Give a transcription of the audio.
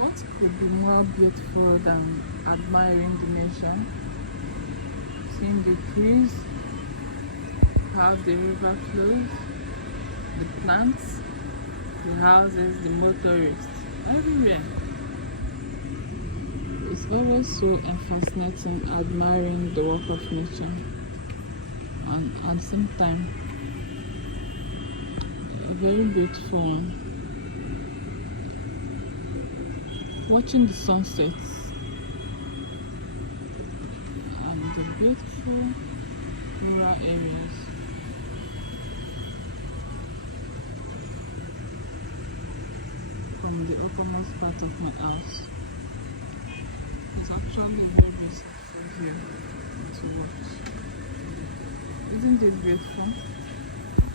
What could be more beautiful than admiring the nation, seeing the trees, how the river flows, the plants, the houses, the motorists, everywhere. It's always so fascinating admiring the work of nature, and at the same time, a very beautiful one. Watching the sunsets and the beautiful rural areas. From the uppermost part of my house. It's actually a very beautiful view to watch. Isn't it beautiful?